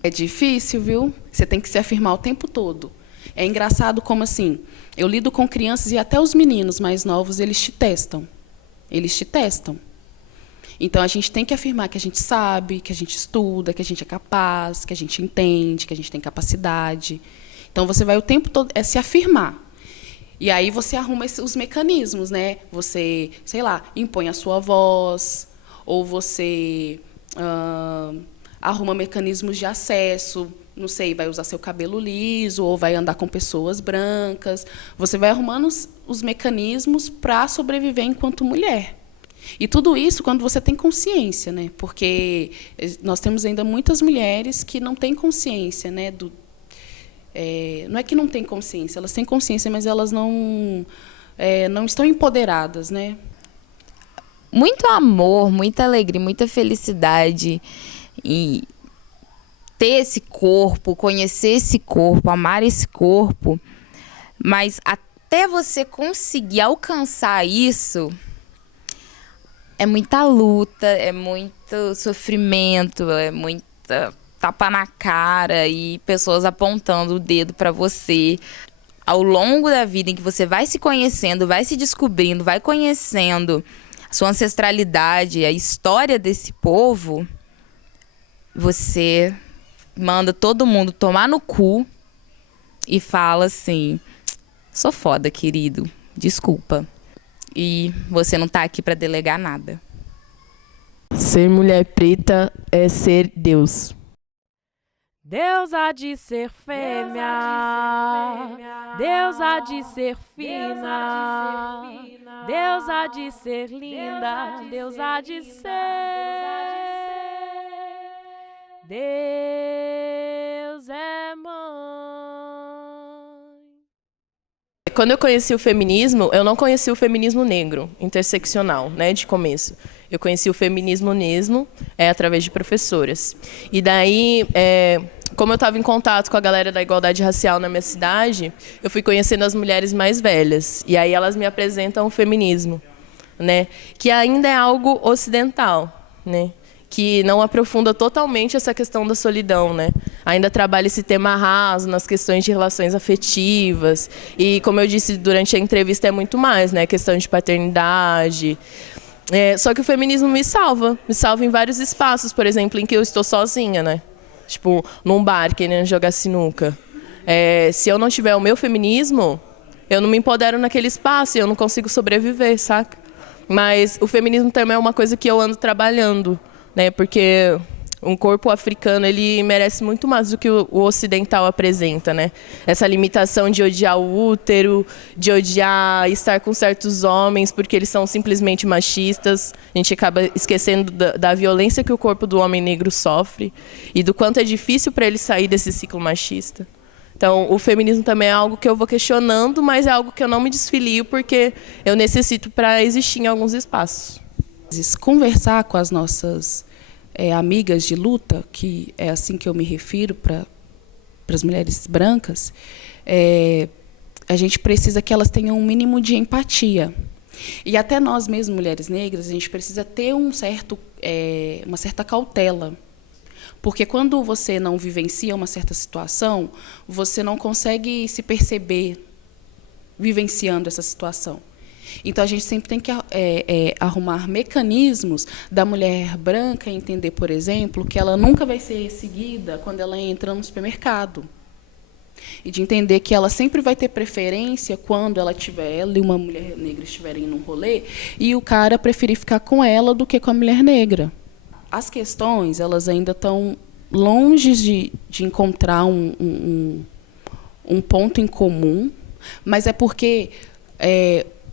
É difícil, viu? Você tem que se afirmar o tempo todo. É engraçado como, assim, eu lido com crianças e até os meninos mais novos, eles te testam. Eles te testam. Então, a gente tem que afirmar que a gente sabe, que a gente estuda, que a gente é capaz, que a gente entende, que a gente tem capacidade. Então, você vai o tempo todo se afirmar. E aí você arruma os mecanismos, né? Você, sei lá, impõe a sua voz, ou você arruma mecanismos de acesso, não sei, vai usar seu cabelo liso, ou vai andar com pessoas brancas. Você vai arrumando os mecanismos para sobreviver enquanto mulher. E tudo isso quando você tem consciência, né? Porque nós temos ainda muitas mulheres que não têm consciência, né? Não é que não têm consciência, elas têm consciência, mas elas não estão empoderadas, né? Muito amor, muita alegria, muita felicidade e ter esse corpo, conhecer esse corpo, amar esse corpo, mas até você conseguir alcançar isso, é muita luta, é muito sofrimento, é muita tapa na cara e pessoas apontando o dedo para você. Ao longo da vida em que você vai se conhecendo, vai se descobrindo, vai conhecendo sua ancestralidade, a história desse povo, você manda todo mundo tomar no cu e fala assim: sou foda, querido, desculpa. E você não tá aqui para delegar nada. Ser mulher preta é ser Deus. Deus há de ser fêmea, Deus há de ser fina, Deus há de ser linda, Deus há de ser, Deus é mãe. Quando eu conheci o feminismo, eu não conheci o feminismo negro, interseccional, né, de começo. Eu conheci o feminismo mesmo através de professoras. E daí, como eu estava em contato com a galera da igualdade racial na minha cidade, eu fui conhecendo as mulheres mais velhas. E aí elas me apresentam o feminismo, né? Que ainda é algo ocidental, né? que não aprofunda totalmente essa questão da solidão, né? Ainda trabalha esse tema raso nas questões de relações afetivas e, como eu disse durante a entrevista, é muito mais, né? Questão de paternidade. Só que o feminismo me salva em vários espaços, por exemplo, em que eu estou sozinha, né? Tipo, num bar, querendo jogar sinuca. Se eu não tiver o meu feminismo, eu não me empodero naquele espaço e eu não consigo sobreviver, saca? Mas o feminismo também é uma coisa que eu ando trabalhando, né? Porque um corpo africano, ele merece muito mais do que o ocidental apresenta, né? Essa limitação de odiar o útero, de odiar estar com certos homens porque eles são simplesmente machistas. A gente acaba esquecendo da violência que o corpo do homem negro sofre e do quanto é difícil para ele sair desse ciclo machista. Então, o feminismo também é algo que eu vou questionando, mas é algo que eu não me desfilio porque eu necessito para existir em alguns espaços. Conversar com as nossas amigas de luta, que é assim que eu me refiro para as mulheres brancas, a gente precisa que elas tenham um mínimo de empatia. E até nós mesmas, mulheres negras, a gente precisa ter uma certa cautela. Porque quando você não vivencia uma certa situação, você não consegue se perceber vivenciando essa situação. Então, a gente sempre tem que arrumar mecanismos da mulher branca entender, por exemplo, que ela nunca vai ser seguida quando ela entra no supermercado. E de entender que ela sempre vai ter preferência quando ela e uma mulher negra estiverem num rolê e o cara preferir ficar com ela do que com a mulher negra. As questões, elas ainda estão longe de encontrar um ponto em comum, mas é porque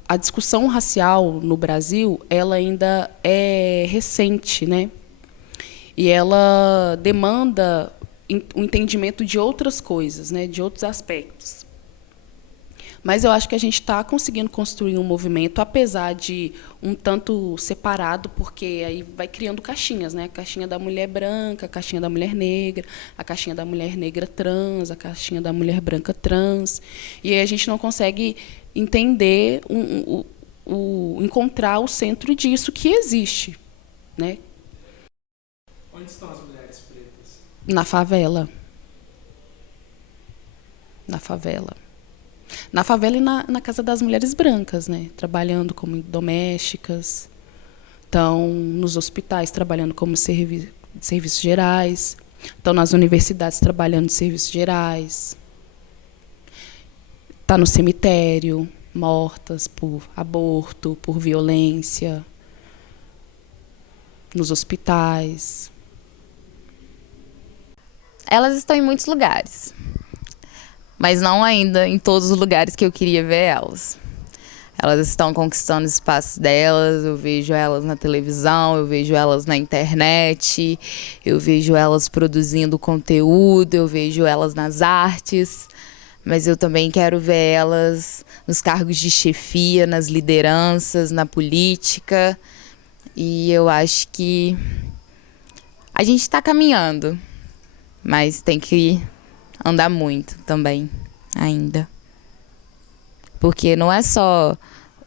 a discussão racial no Brasil, ela ainda é recente, né? E ela demanda o entendimento de outras coisas, né? De outros aspectos. Mas eu acho que a gente está conseguindo construir um movimento, apesar de um tanto separado, porque aí vai criando caixinhas, né? A caixinha da mulher branca, a caixinha da mulher negra, a caixinha da mulher negra trans, a caixinha da mulher branca trans. E aí a gente não consegue entender, encontrar o centro disso que existe, né? Onde estão as mulheres pretas? Na favela. Na favela. Na favela e na casa das mulheres brancas, né? Trabalhando como domésticas, estão nos hospitais trabalhando como serviços gerais, estão nas universidades trabalhando em serviços gerais, está no cemitério, mortas por aborto, por violência, nos hospitais. Elas estão em muitos lugares, mas não ainda em todos os lugares que eu queria ver elas. Elas estão conquistando os espaços delas, eu vejo elas na televisão, eu vejo elas na internet, eu vejo elas produzindo conteúdo, eu vejo elas nas artes, mas eu também quero ver elas nos cargos de chefia, nas lideranças, na política, e eu acho que a gente está caminhando, mas tem que andar muito também, ainda. Porque não é só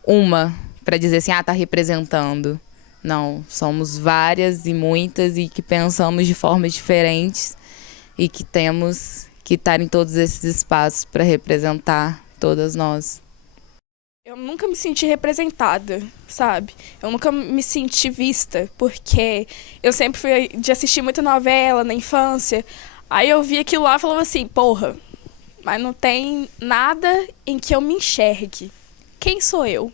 uma para dizer assim, tá representando. Não, somos várias e muitas e que pensamos de formas diferentes e que temos que estar em todos esses espaços para representar todas nós. Eu nunca me senti representada, sabe? Eu nunca me senti vista, porque eu sempre fui de assistir muita novela na infância. Aí eu vi aquilo lá e falava assim, porra, mas não tem nada em que eu me enxergue. Quem sou eu?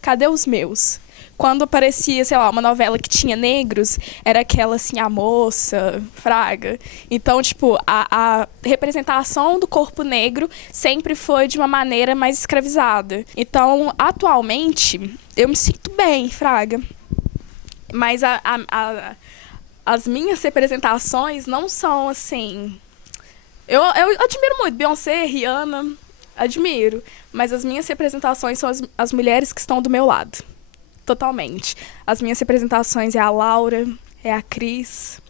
Cadê os meus? Quando aparecia, sei lá, uma novela que tinha negros, era aquela assim, a moça, fraga. Então, tipo, a representação do corpo negro sempre foi de uma maneira mais escravizada. Então, atualmente, eu me sinto bem, fraga. Mas as minhas representações não são assim... Eu admiro muito Beyoncé, Rihanna, admiro. Mas as minhas representações são as mulheres que estão do meu lado. Totalmente. As minhas representações é a Laura, é a Cris,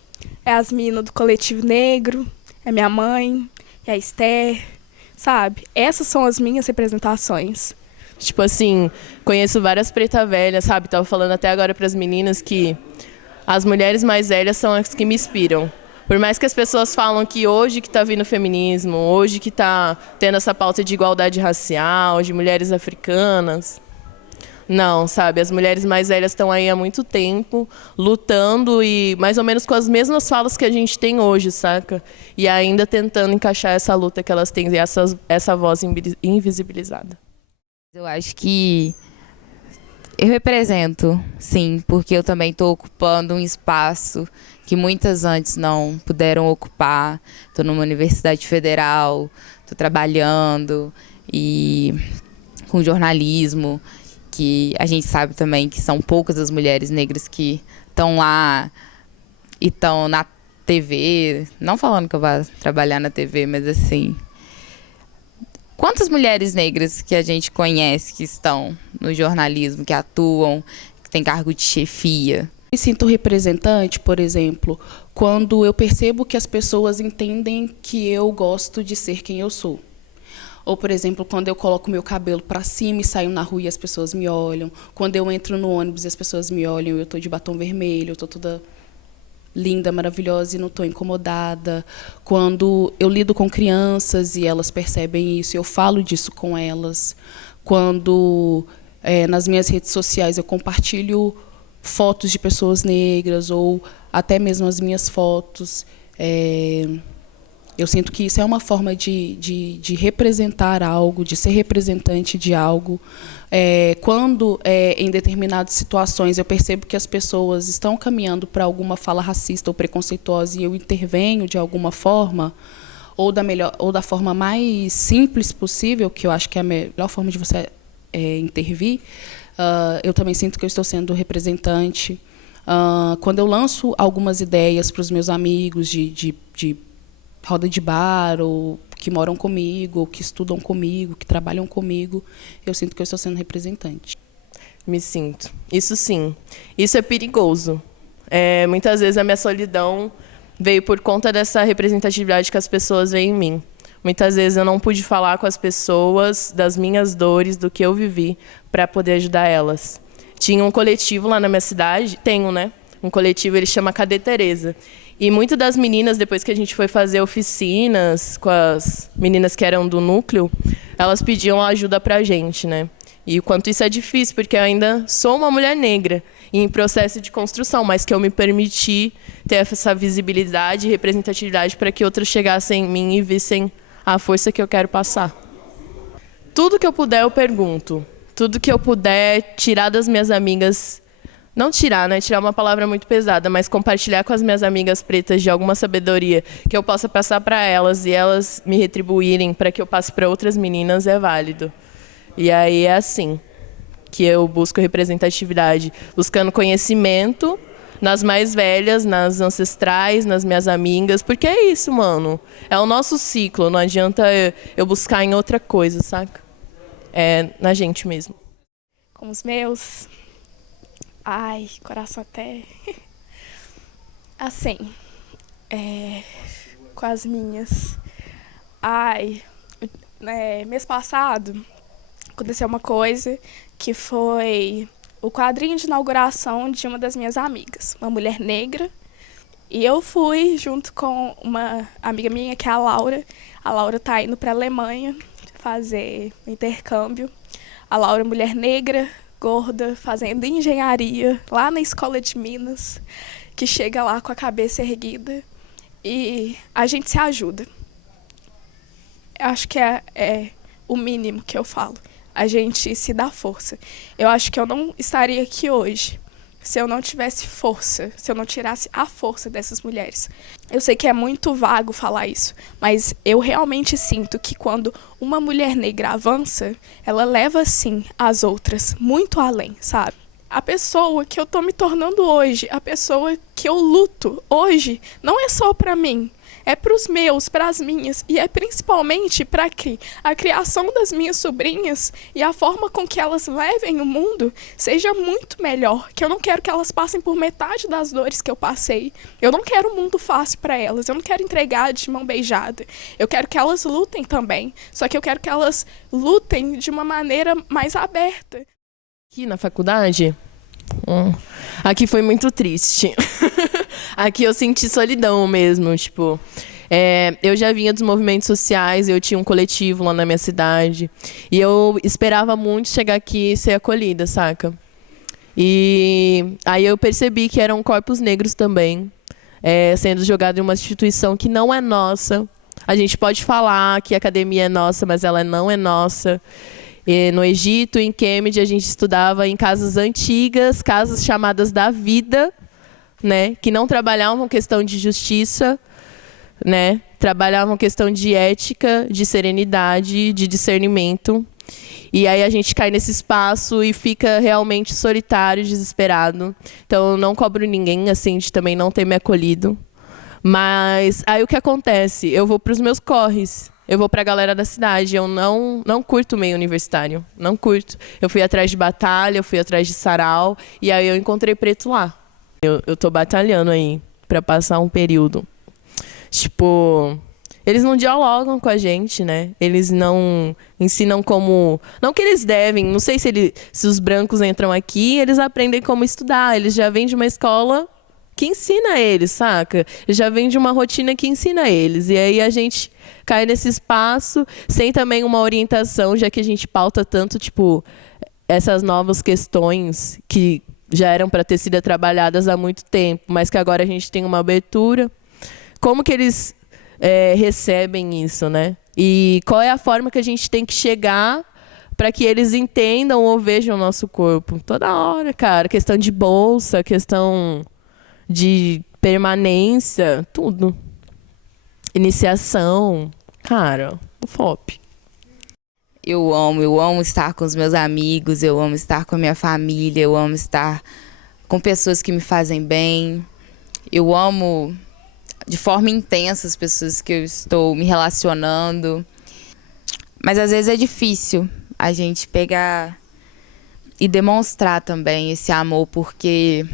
é as meninas do Coletivo Negro, é minha mãe, é a Esther, sabe? Essas são as minhas representações. Tipo assim, conheço várias preta velhas, sabe? Tava falando até agora para as meninas que as mulheres mais velhas são as que me inspiram. Por mais que as pessoas falam que hoje que está vindo o feminismo, hoje que está tendo essa pauta de igualdade racial, de mulheres africanas, não, sabe? As mulheres mais velhas estão aí há muito tempo, lutando e mais ou menos com as mesmas falas que a gente tem hoje, saca? E ainda tentando encaixar essa luta que elas têm e essa voz invisibilizada. Eu acho que eu represento, sim, porque eu também estou ocupando um espaço que muitas antes não puderam ocupar. Estou numa universidade federal, estou trabalhando e com jornalismo, que a gente sabe também que são poucas as mulheres negras que estão lá e estão na TV. Não falando que eu vá trabalhar na TV, mas assim... Quantas mulheres negras que a gente conhece que estão no jornalismo, que atuam, que têm cargo de chefia? Me sinto representante, por exemplo, quando eu percebo que as pessoas entendem que eu gosto de ser quem eu sou. Ou, por exemplo, quando eu coloco meu cabelo para cima e saio na rua e as pessoas me olham. Quando eu entro no ônibus e as pessoas me olham, eu estou de batom vermelho, eu estou toda linda, maravilhosa e não estou incomodada. Quando eu lido com crianças e elas percebem isso, eu falo disso com elas. Quando nas minhas redes sociais eu compartilho fotos de pessoas negras ou até mesmo as minhas fotos, eu sinto que isso é uma forma de representar algo, de ser representante de algo. Quando, em determinadas situações, eu percebo que as pessoas estão caminhando para alguma fala racista ou preconceituosa e eu intervenho de alguma forma, ou da forma mais simples possível, que eu acho que é a melhor forma de você intervir, eu também sinto que eu estou sendo representante. Quando eu lanço algumas ideias para os meus amigos de roda de bar, ou que moram comigo, ou que estudam comigo, que trabalham comigo, eu sinto que eu estou sendo representante. Me sinto. Isso sim. Isso é perigoso. Muitas vezes a minha solidão veio por conta dessa representatividade que as pessoas veem em mim. Muitas vezes eu não pude falar com as pessoas das minhas dores, do que eu vivi, para poder ajudar elas. Tinha um coletivo lá na minha cidade, né? Um coletivo, ele chama Cadê Tereza? E muitas das meninas, depois que a gente foi fazer oficinas com as meninas que eram do núcleo, elas pediam ajuda para a gente, né? E o quanto isso é difícil, porque eu ainda sou uma mulher negra em processo de construção, mas que eu me permiti ter essa visibilidade e representatividade para que outros chegassem em mim e vissem a força que eu quero passar. Tudo que eu puder, eu pergunto. Tudo que eu puder tirar das minhas amigas... Não tirar, né? Tirar é uma palavra muito pesada, mas compartilhar com as minhas amigas pretas de alguma sabedoria que eu possa passar para elas e elas me retribuírem para que eu passe para outras meninas é válido. E aí é assim que eu busco representatividade, buscando conhecimento nas mais velhas, nas ancestrais, nas minhas amigas, porque é isso, mano. É o nosso ciclo, não adianta eu buscar em outra coisa, saca? É na gente mesmo. Com os meus... Ai, coração até... Assim, com as minhas... Ai, mês passado aconteceu uma coisa que foi o quadrinho de inauguração de uma das minhas amigas, uma mulher negra. E eu fui junto com uma amiga minha, que é a Laura. A Laura está indo para a Alemanha fazer intercâmbio. A Laura é mulher negra, gorda, fazendo engenharia lá na Escola de Minas, que chega lá com a cabeça erguida e a gente se ajuda. Acho que é o mínimo que eu falo. A gente se dá força. Eu acho que eu não estaria aqui hoje se eu não tivesse força, se eu não tirasse a força dessas mulheres. Eu sei que é muito vago falar isso, mas eu realmente sinto que quando uma mulher negra avança, ela leva, sim, as outras muito além, sabe? A pessoa que eu tô me tornando hoje, a pessoa que eu luto hoje, não é só para mim. É para os meus, para as minhas, e é principalmente para que a criação das minhas sobrinhas e a forma com que elas levem o mundo seja muito melhor. Que eu não quero que elas passem por metade das dores que eu passei. Eu não quero um mundo fácil para elas, eu não quero entregar de mão beijada. Eu quero que elas lutem também, só que eu quero que elas lutem de uma maneira mais aberta. Aqui na faculdade, Aqui foi muito triste. Aqui eu senti solidão mesmo, tipo... eu já vinha dos movimentos sociais, eu tinha um coletivo lá na minha cidade. E eu esperava muito chegar aqui e ser acolhida, saca? E aí eu percebi que eram corpos negros também, sendo jogados em uma instituição que não é nossa. A gente pode falar que a academia é nossa, mas ela não é nossa. E no Egito, em Cambridge, a gente estudava em casas antigas, casas chamadas da vida, né? Que não trabalhavam questão de justiça, né? Trabalhavam questão de ética, de serenidade, de discernimento. E aí a gente cai nesse espaço e fica realmente solitário, desesperado. Então eu não cobro ninguém assim de também não ter me acolhido. Mas aí o que acontece? Eu vou para os meus corres. Eu vou para a galera da cidade. Eu não curto o meio universitário. Não curto. Eu fui atrás de batalha, eu fui atrás de sarau. E aí eu encontrei preto lá. Eu tô batalhando aí para passar um período. Tipo, eles não dialogam com a gente, né? Eles não ensinam como... Não que eles devem. Não sei se os brancos entram aqui, eles aprendem como estudar. Eles já vêm de uma escola que ensina eles, saca? Eles já vêm de uma rotina que ensina eles. E aí a gente cai nesse espaço sem também uma orientação, já que a gente pauta tanto, tipo, essas novas questões que já eram para ter sido trabalhadas há muito tempo, mas que agora a gente tem uma abertura. Como que eles recebem isso, né? E qual é a forma que a gente tem que chegar para que eles entendam ou vejam o nosso corpo? Toda hora, cara. Questão de bolsa, questão de permanência, tudo. Iniciação. Cara, o FOP. Eu amo estar com os meus amigos, eu amo estar com a minha família, eu amo estar com pessoas que me fazem bem. Eu amo de forma intensa as pessoas que eu estou me relacionando. Mas às vezes é difícil a gente pegar e demonstrar também esse amor, porque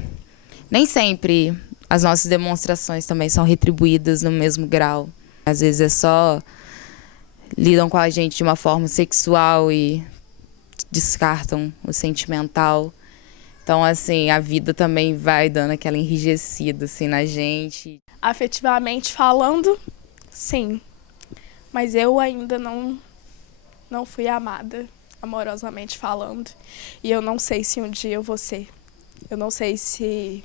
nem sempre as nossas demonstrações também são retribuídas no mesmo grau. Às vezes é só lidam com a gente de uma forma sexual e descartam o sentimental. Então, assim, a vida também vai dando aquela enrijecida assim, na gente. Afetivamente falando, sim. Mas eu ainda não fui amada, amorosamente falando. E eu não sei se um dia eu vou ser. Eu não sei se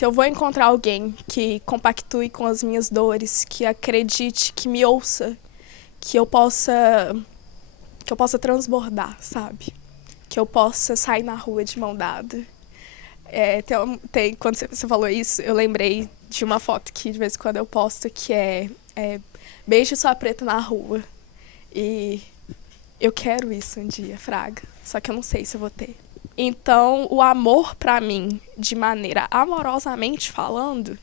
eu vou encontrar alguém que compactue com as minhas dores, que acredite, que me ouça, que eu possa transbordar, sabe? Que eu possa sair na rua de mão dada. Quando você falou isso, eu lembrei de uma foto que de vez em quando eu posto, que é beijo sua preta na rua. E eu quero isso um dia, fraga. Só que eu não sei se eu vou ter. Então, o amor pra mim, de maneira amorosamente falando,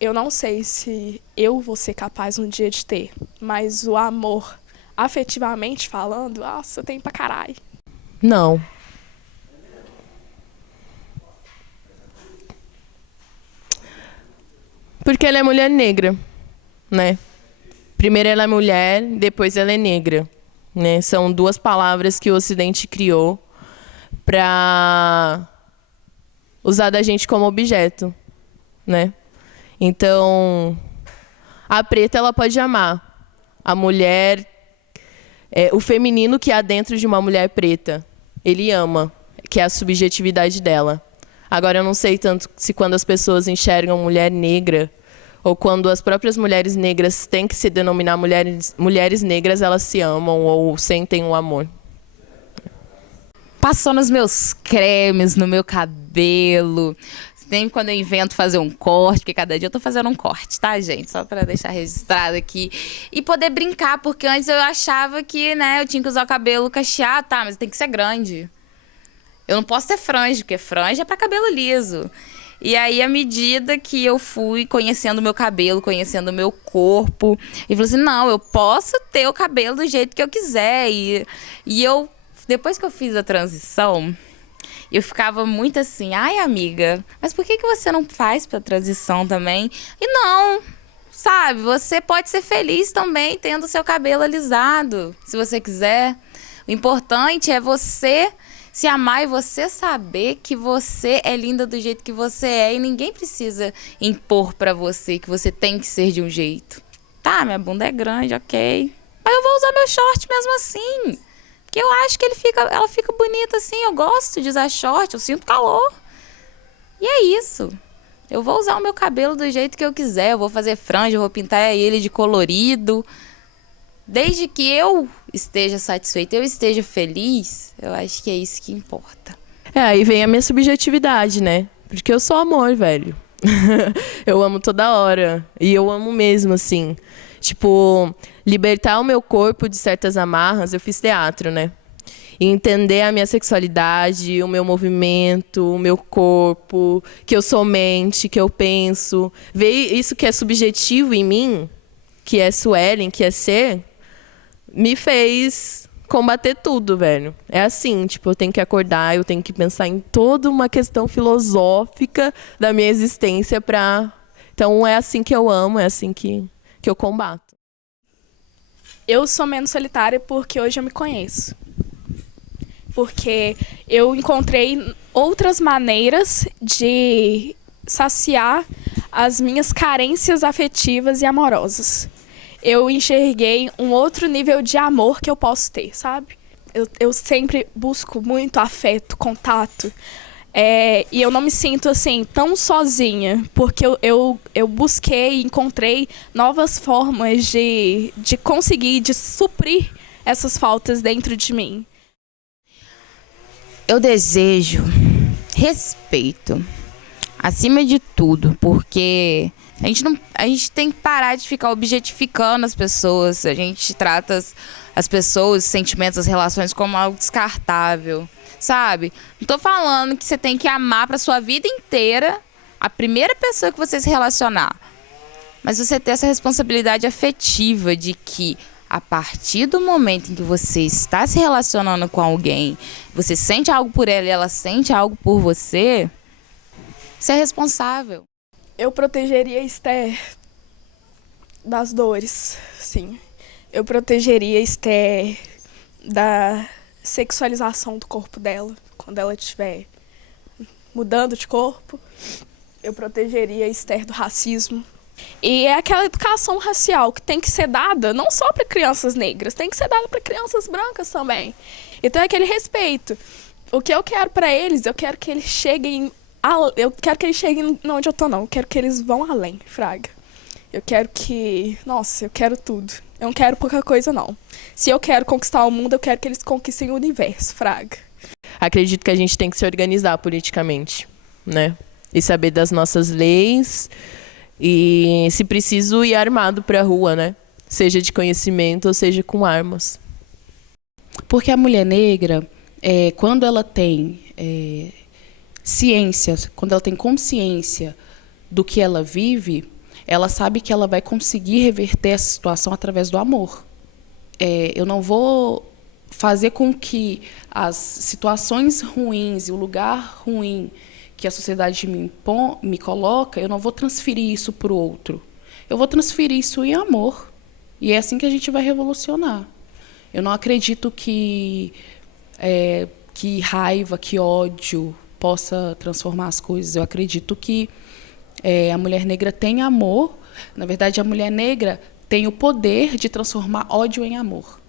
eu não sei se eu vou ser capaz um dia de ter. Mas o amor, afetivamente falando, nossa, eu tenho pra caralho. Não. Porque ela é mulher negra, né? Primeiro ela é mulher, depois ela é negra, né? São duas palavras que o Ocidente criou para usar da gente como objeto, né? Então, a preta ela pode amar. A mulher, o feminino que há dentro de uma mulher preta, ele ama, que é a subjetividade dela. Agora, eu não sei tanto se quando as pessoas enxergam mulher negra, ou quando as próprias mulheres negras têm que se denominar mulheres negras, elas se amam ou sentem um amor. Passou nos meus cremes, no meu cabelo. Sempre quando eu invento fazer um corte, porque cada dia eu tô fazendo um corte, tá, gente? Só pra deixar registrado aqui. E poder brincar, porque antes eu achava que, né, eu tinha que usar o cabelo cacheado, tá, mas tem que ser grande. Eu não posso ter franja, porque franja é pra cabelo liso. E aí, à medida que eu fui conhecendo o meu cabelo, conhecendo o meu corpo, e falei assim, não, eu posso ter o cabelo do jeito que eu quiser. E eu, depois que eu fiz a transição, eu ficava muito assim, ai, amiga, mas por que você não faz pra transição também? E não, sabe, você pode ser feliz também tendo seu cabelo alisado, se você quiser. O importante é você Se amar é você saber que você é linda do jeito que você é e ninguém precisa impor pra você que você tem que ser de um jeito. Tá, minha bunda é grande, ok. Mas eu vou usar meu short mesmo assim. Porque eu acho que ela fica bonita assim. Eu gosto de usar short, eu sinto calor. E é isso. Eu vou usar o meu cabelo do jeito que eu quiser. Eu vou fazer franja, eu vou pintar ele de colorido. Desde que eu esteja satisfeita, eu esteja feliz, eu acho que é isso que importa. Aí vem a minha subjetividade, né? Porque eu sou amor, velho. Eu amo toda hora. E eu amo mesmo, assim. Tipo, libertar o meu corpo de certas amarras. Eu fiz teatro, né? E entender a minha sexualidade, o meu movimento, o meu corpo, que eu sou mente, que eu penso. Ver isso que é subjetivo em mim, que é Suelen, que é ser, me fez combater tudo, velho. É assim, tipo, eu tenho que acordar, eu tenho que pensar em toda uma questão filosófica da minha existência pra... Então é assim que eu amo, é assim que eu combato. Eu sou menos solitária porque hoje eu me conheço. Porque eu encontrei outras maneiras de saciar as minhas carências afetivas e amorosas. Eu enxerguei um outro nível de amor que eu posso ter, sabe? Eu sempre busco muito afeto, contato. E eu não me sinto, assim, tão sozinha, porque eu busquei e encontrei novas formas de conseguir, de suprir essas faltas dentro de mim. Eu desejo respeito, acima de tudo, porque a gente tem que parar de ficar objetificando as pessoas. A gente trata as pessoas, os sentimentos, as relações como algo descartável, sabe? Não tô falando que você tem que amar pra sua vida inteira a primeira pessoa que você se relacionar. Mas você ter essa responsabilidade afetiva de que a partir do momento em que você está se relacionando com alguém, você sente algo por ela e ela sente algo por você, você é responsável. Eu protegeria a Esther das dores, sim. Eu protegeria a Esther da sexualização do corpo dela, quando ela estiver mudando de corpo. Eu protegeria a Esther do racismo. E é aquela educação racial que tem que ser dada não só para crianças negras, tem que ser dada para crianças brancas também. Então é aquele respeito. O que eu quero para eles, eu quero que eles cheguem onde eu tô, não. Eu quero que eles vão além, fraga. Eu quero que... Nossa, eu quero tudo. Eu não quero pouca coisa, não. Se eu quero conquistar o mundo, eu quero que eles conquistem o universo, fraga. Acredito que a gente tem que se organizar politicamente, né? E saber das nossas leis e, se preciso, ir armado pra rua, né? Seja de conhecimento ou seja com armas. Porque a mulher negra, quando ela tem ciência, quando ela tem consciência do que ela vive, ela sabe que ela vai conseguir reverter essa situação através do amor. Eu não vou fazer com que as situações ruins e o lugar ruim que a sociedade me coloca, eu não vou transferir isso para o outro. Eu vou transferir isso em amor. E é assim que a gente vai revolucionar. Eu não acredito que raiva, que ódio possa transformar as coisas. Eu acredito que a mulher negra tem amor. Na verdade, a mulher negra tem o poder de transformar ódio em amor.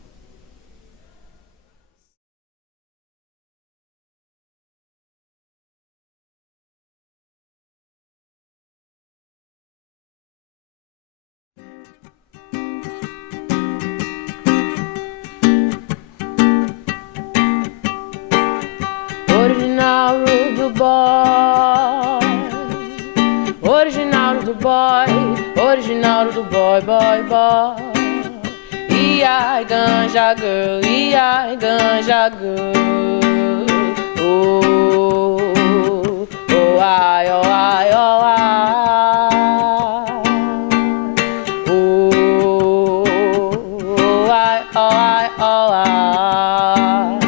Original Rude Boy, original do boy, original do boy, boy, boy. E ai, ganja girl, e ai, ganja girl. Oh, oh, ai, oh, ai, oh, ai. Oh, oh, ai, oh, ai, oh, ai.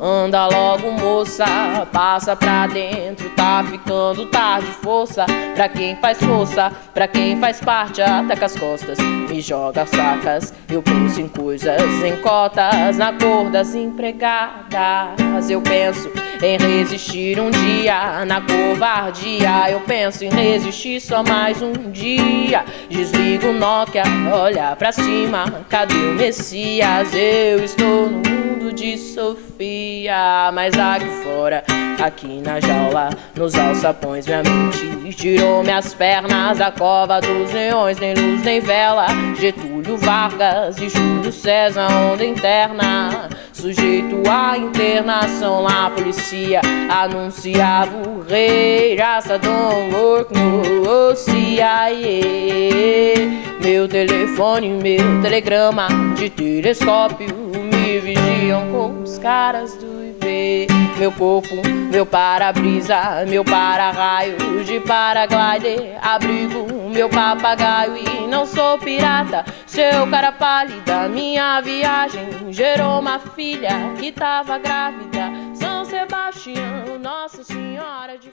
Anda logo, moço. moça, passa pra dentro, tá ficando tarde, força pra quem faz força, pra quem faz parte, ataca as costas, me joga sacas. Eu penso em coisas, em cotas, na cor das empregadas. Eu penso em resistir um dia, na covardia. Eu penso em resistir só mais um dia. Desligo o Nokia, olha pra cima, cadê o Messias? Eu estou no mundo de Sofia, mas aqui fora, aqui na jaula, nos alçapões, minha mente tirou minhas pernas da cova dos leões, nem luz nem vela. Getúlio Vargas e Júlio César, onda interna, sujeito à internação lá, a polícia anunciava o rei, raça don't work no CIA. Meu telefone, meu telegrama de telescópio me vigiam com os caras do IP. Meu corpo, meu para-brisa, meu para-raio de paraglider, abrigo meu papagaio e não sou pirata. Seu cara pálida, minha viagem gerou uma filha que tava grávida. São Sebastião, Nossa Senhora de